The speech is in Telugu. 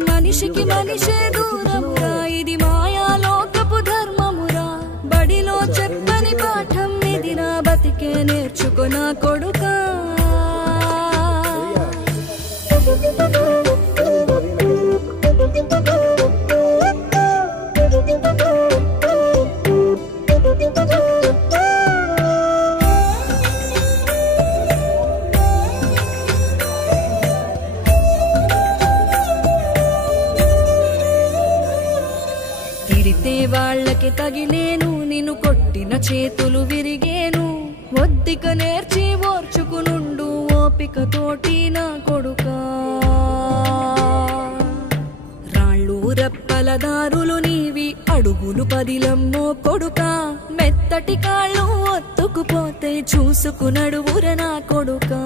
మనిషికి మనిషే దూరమురా ఇది మాయాలోకపు ధర్మమురా బడిలో చెప్పని పాఠం ఇది నా బతికే నేర్చుకో నా కొడుకా తిరితే వాళ్ళకి తగిలేను నిన్ను కొట్టిన చేతులు విరిగేను ఒద్దిక నేర్చి ఓర్చుకునుండు ఓపికతోటి నా కొడుకా రాళ్ళు రెప్పల దారులు నీవి అడుగులు పదిలమ్మో కొడుకా మెత్తటి కాళ్ళు ఒత్తుకుపోతే చూసుకునడువుర నా కొడుకా